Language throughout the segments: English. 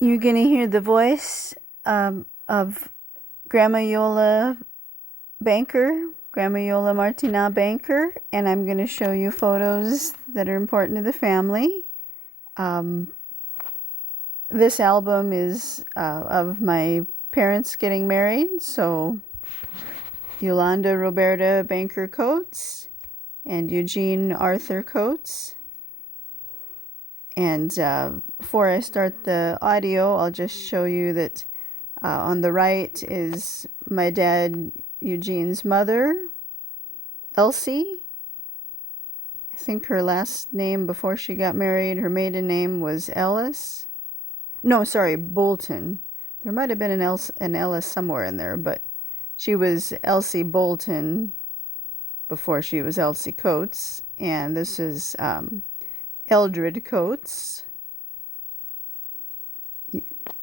You're going to hear the voice of Grandma Iole Banker, Grandma Iole Martinat Banker, and I'm going to show you photos that are important to the family. This album is of my parents getting married, so Yolanda Roberta Banker Coates and Eugene Arthur Coates. And before I start the audio, I'll just show you that on the right is my dad Eugene's mother, Elsie. I think her last name before she got married, her maiden name was Ellis. No, sorry, Bolton. There might have been an Ellis somewhere in there, but she was Elsie Bolton before she was Elsie Coates. And this is Eldred Coates,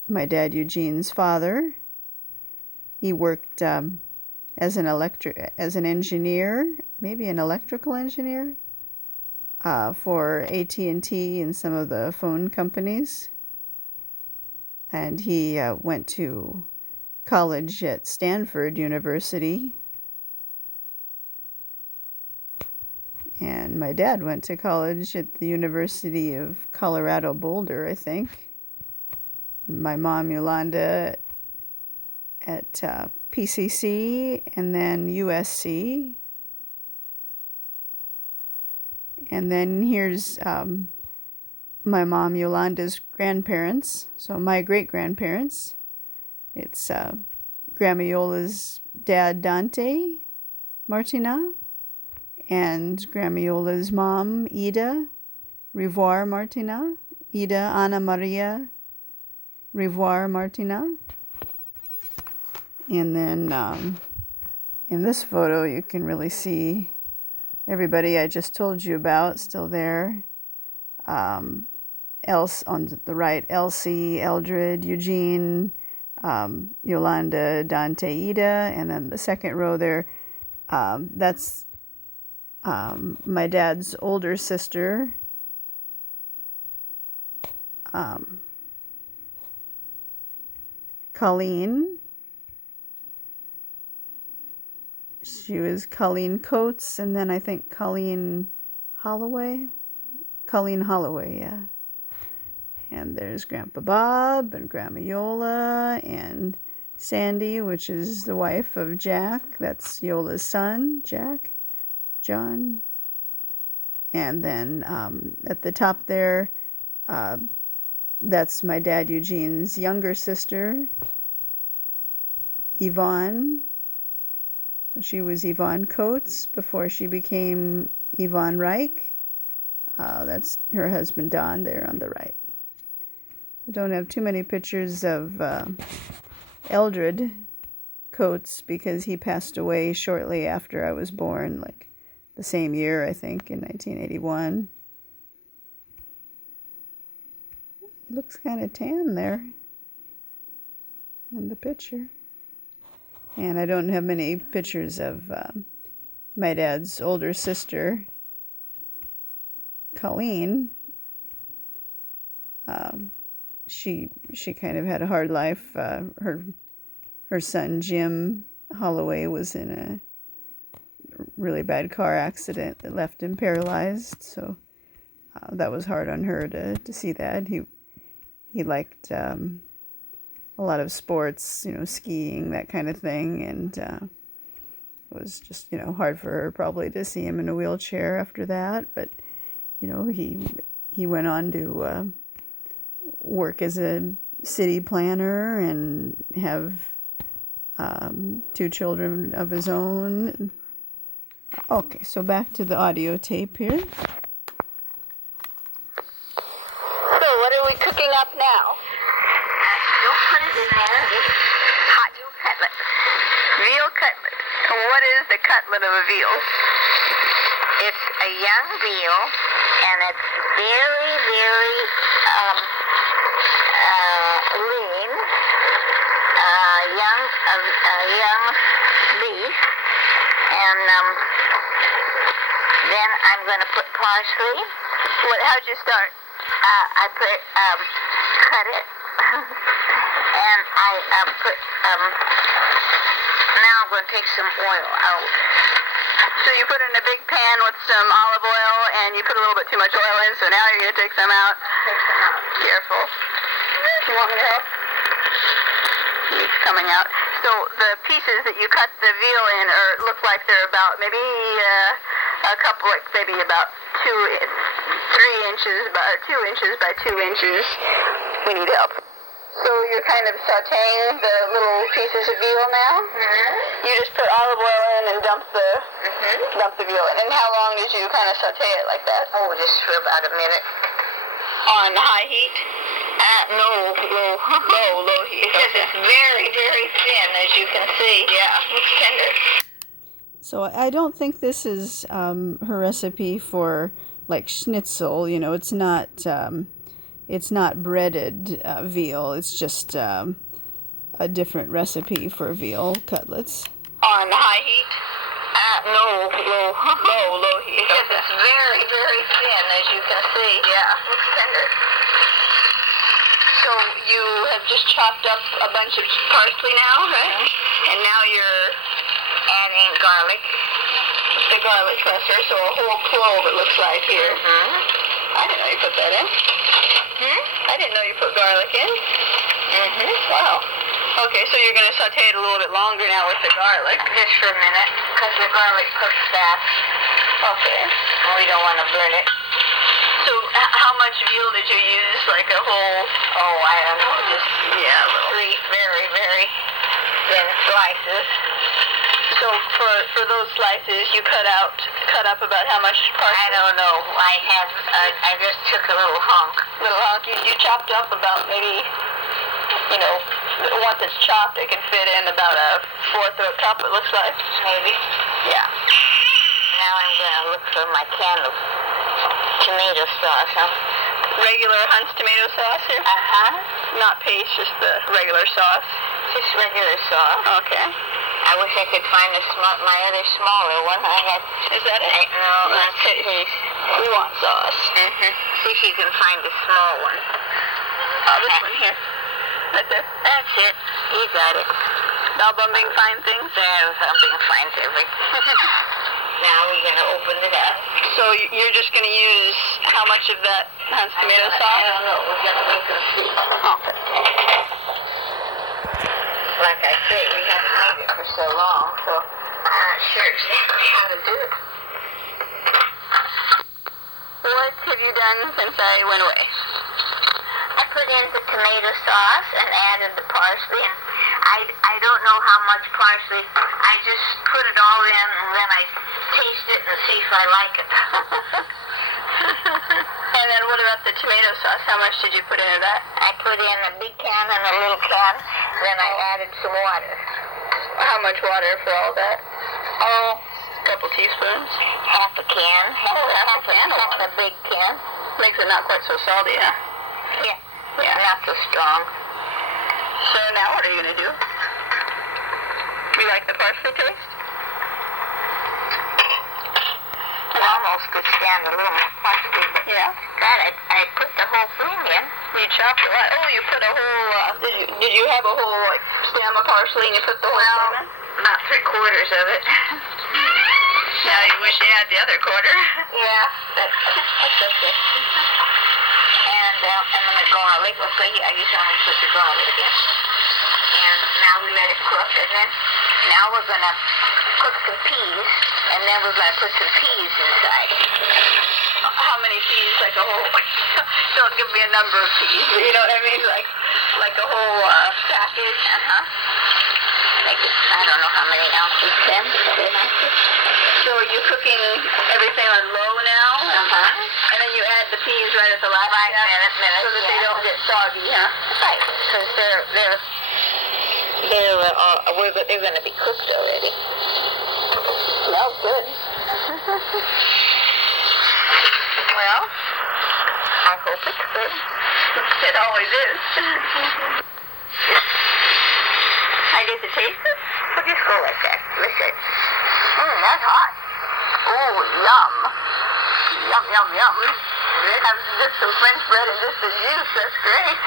my dad Eugene's father. He worked as an engineer, maybe an electrical engineer, for AT&T and some of the phone companies. And he went to college at Stanford University. And my dad went to college at the University of Colorado Boulder, I think. My mom, Yolanda, at PCC, and then USC. And then here's my mom, Yolanda's grandparents, so my great-grandparents. It's Grandma Iola's dad, Dante Martinat, and Grandma Iola's mom, Ida Revoir Martinat, Ida Anna Maria Revoir Martinat. And then in this photo, you can really see everybody I just told you about still there. Else on the right, Elsie, Eldred, Eugene, Yolanda, Dante, Ida, and then the second row there, that's my dad's older sister, Colleen. She was Colleen Coates, and then I think Colleen Holloway, yeah. And there's Grandpa Bob and Grandma Yola and Sandy, which is the wife of Jack. That's Yola's son, Jack, John. And then at the top there, that's my dad Eugene's younger sister, Yvonne. She was Yvonne Coates before she became Yvonne Reich. That's her husband Don there on the right. I don't have too many pictures of Eldred Coates because he passed away shortly after I was born, like the same year, I think, in 1981. Looks kind of tan there in the picture. And I don't have many pictures of my dad's older sister, Colleen. She kind of had a hard life. Her son Jim Holloway was in a really bad car accident that left him paralyzed. So that was hard on her to see that. He liked a lot of sports, skiing, that kind of thing, and it was just hard for her probably to see him in a wheelchair after that. But he went on to work as a city planner and have 2 children of his own. Okay, so back to the audio tape here. So what are we cooking up now? Don't put it in there. It's hot veal cutlet. Veal cutlet. What is the cutlet of a veal? It's a young veal, and it's very, very lean. Young beef, and then I'm going to put parsley. How'd you start? I cut it And I put, now I'm going to take some oil out. So you put it in a big pan with some olive oil, and you put a little bit too much oil in, so now you're going to take some out. Take some out. Careful. You want me to help? It's coming out. So the pieces that you cut the veal in look like they're about maybe a couple, like maybe about 3 inches, by 2 inches by 2 inches. We need help. So you're kind of sauteing the little pieces of veal now? Mm-hmm. You just put olive oil in and dump the veal in. And how long did you kind of saute it like that? Oh, just for about a minute. On high heat? No, low heat. Because it's very, very thin, as you can see. Yeah, looks tender. So I don't think this is her recipe for like schnitzel. You know, it's not breaded veal. It's just a different recipe for veal cutlets. On high heat? No, Low heat. Because it's very, very thin, as you can see. Yeah, looks tender. So you have just chopped up a bunch of parsley now, right? Mm-hmm. And now you're Adding garlic. the garlic presser, so a whole clove it looks like here. Mm-hmm. I didn't know you put that in. I didn't know you put garlic in. Mm-hmm. Wow. Okay, so you're going to saute it a little bit longer now with the garlic. Just for a minute, because the garlic cooks fast. Okay. And we don't want to burn it. So how much veal did you use? Like a whole... Oh, I don't know, just Yeah, a little. 3 very, very thin slices. So for those slices, you cut up about how much parsley? I don't know. I just took a little hunk. Little hunk. You chopped up about maybe, once it's chopped, it can fit in about a fourth of a cup, it looks like. Maybe. Yeah. Now I'm going to look for my can of tomato sauce, huh? Regular Hunt's tomato sauce here? Uh-huh. Not paste, just the regular sauce. Just regular sauce. Okay. I wish I could find my other smaller one. I had... Is that it? No, That's that's paste. We want sauce. Mm-hmm. See if you can find the small one. Oh, this one here. Right there. That's it. You got it. All bumping fine things. There's something finds everything. Now we're going to open it up. So you're just going to use how much of that Hunt's tomato I sauce? don't know. We're going to look and see. Okay. Like I say, we haven't made it for so long, so I'm not sure exactly how to do it. What have you done since I went away? I put in the tomato sauce and added the parsley, and I don't know how much parsley. I just put it all in, and then I taste it and see if I like it. And then what about the tomato sauce? How much did you put into that? I put in a big can and a little can, then I added some water. How much water for all that? Oh, A couple teaspoons. half a can. Half a can of Half water. a big can. Makes it not quite so salty, huh? Yeah. Yeah. Not so strong. So now what are you going to do? You like the parsley taste? It almost could stand a little more parsley, but Yeah. God, I put the whole thing in. You chopped a lot. Oh, you put a whole, did you have a whole, like, stem of parsley and you put the whole stem in? About 3/4 of it. Now you wish you had the other quarter. Yeah, that's okay. And then the garlic. Okay, I guess I'm going to put the garlic in. And now we let it cook. And then now we're going to cook some peas. And then we're going to put some peas inside. How many peas? Like a whole, don't give me a number of peas. You know what I mean? Like a whole package. Uh-huh. I don't know how many ounces. 10 ounces. So are you cooking everything on low now? Uh-huh. And then you add the peas right at the last Right, step minute, so that they yeah. don't get soggy, huh? Right, because they're going to be cooked already. Smells good. Well, I hope it's good. it always is. I get to taste it? We'll just go like that. Listen. That's hot. Oh, yum. Yum, yum, yum. Have just some French bread and just the juice. That's great.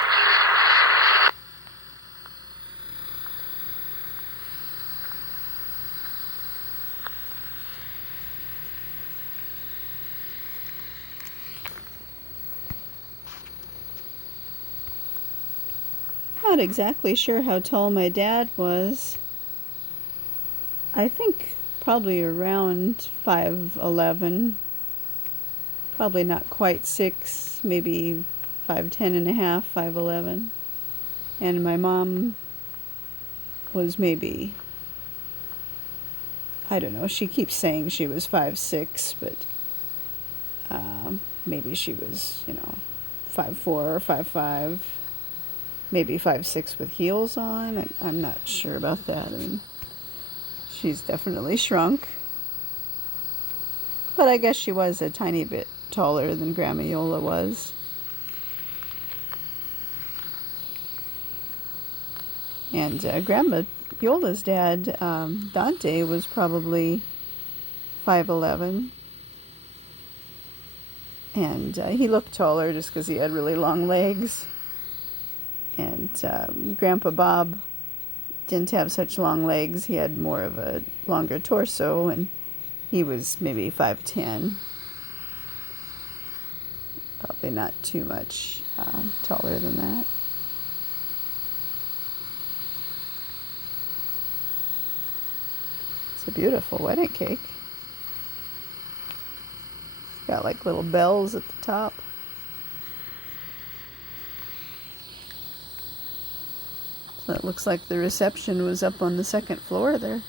not exactly sure how tall my dad was. I think probably around 5'11". Probably not quite 6, maybe 5'10" and a half, 5'11". And my mom was maybe, I don't know, she keeps saying she was 5'6", but maybe she was, 5'4" or 5'5", maybe 5'6" with heels on. I'm not sure about that. I mean, she's definitely shrunk. But I guess she was a tiny bit taller than Grandma Iole was. And Grandma Iola's dad, Dante, was probably 5'11". And he looked taller just because he had really long legs. And Grandpa Bob didn't have such long legs. He had more of a longer torso, and he was maybe 5'10". Probably not too much taller than that. It's a beautiful wedding cake. It's got like little bells at the top. So it looks like the reception was up on the second floor there.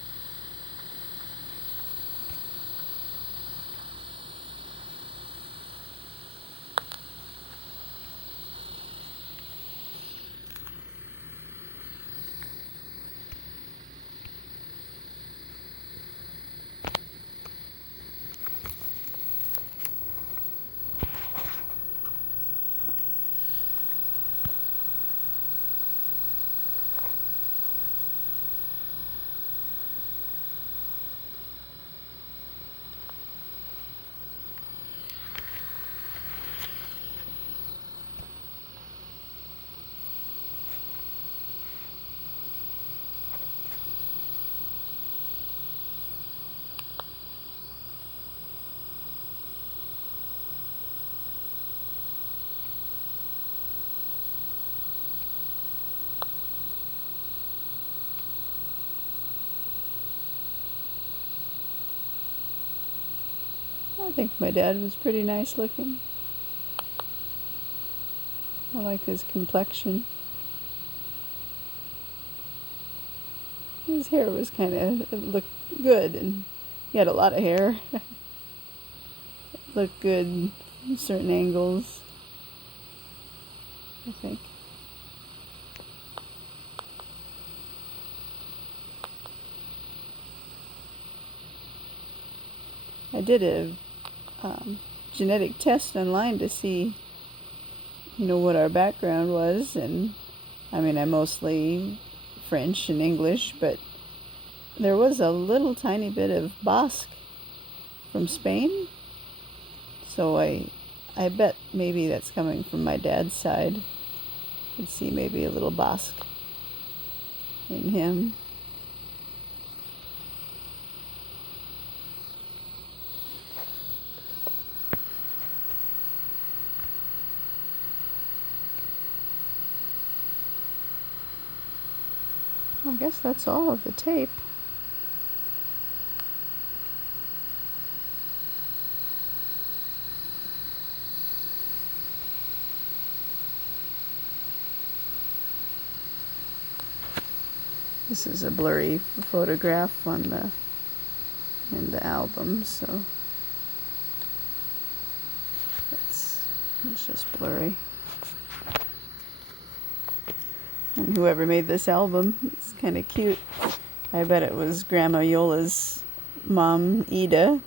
I think my dad was pretty nice looking. I like his complexion. His hair was it looked good, and he had a lot of hair. Looked good in certain angles, I think. I did a genetic test online to see, what our background was, and I mean, I'm mostly French and English, but there was a little tiny bit of Basque from Spain, so I bet maybe that's coming from my dad's side. You can see maybe a little Basque in him. I guess that's all of the tape. This is a blurry photograph in the album, so it's just blurry. And whoever made this album, it's kind of cute. I bet it was Grandma Iola's mom, Ida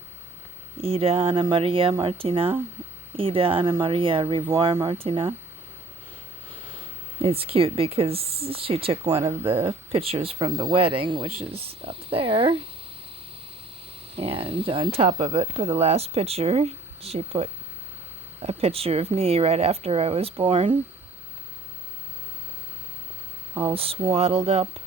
Anna Maria Martinat, Ida Anna Maria Rivoire Martinat. It's cute because she took one of the pictures from the wedding, which is up there, and on top of it, for the last picture, she put a picture of me right after I was born, all swaddled up.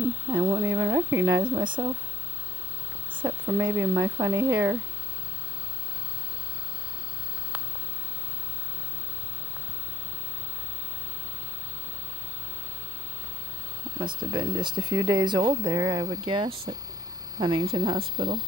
I won't even recognize myself, except for maybe my funny hair. Must have been just a few days old there, I would guess, at Huntington Hospital.